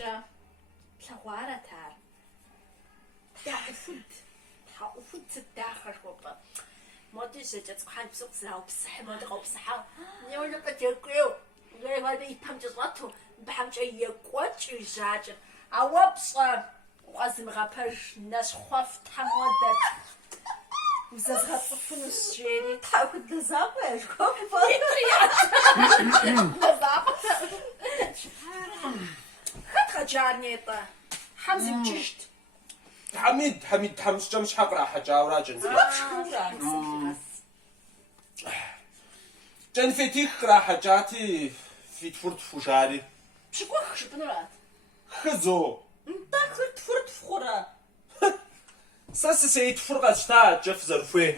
Плъэгъуарэт ар. Тхьэӏуфуд сыдахэр хуэпӏэ. Моди щэкӏэцӏкӏухьэн псу къызэраупсыхьи, моди къэупсыхьауэ. Неужэ къыджэгуейуэ. И пэмчӏэ щӏэту, быхьэмкӏэ екӏуэкӏ уи жьакӏэр. Ауэ пщӏэ укъэзымыгъэпэж нэщхъуэф тхьэм уэдэт. Узэзгъэцӏыхунущ жери. Тхьэкуд лэзапӏэ яшхуэпӏэ. Лэзапӏэ. Хэт къэджар нетӏэ? Хьэм зиукӏыжт. Хамид, тхьэмыщкӏэм щхьэ кърахьэкӏауэ ара КӀэнФЕТ? КӀэнФЕТих кърахьэкӏати, фи тхур тхужари. Пщыкӏуэх жыпӏэнурат. Хызо. Нтӏэ хыр тхур тхурэ. Сэ сысей тхур къэсщта, кӏэ фызэрыхуей.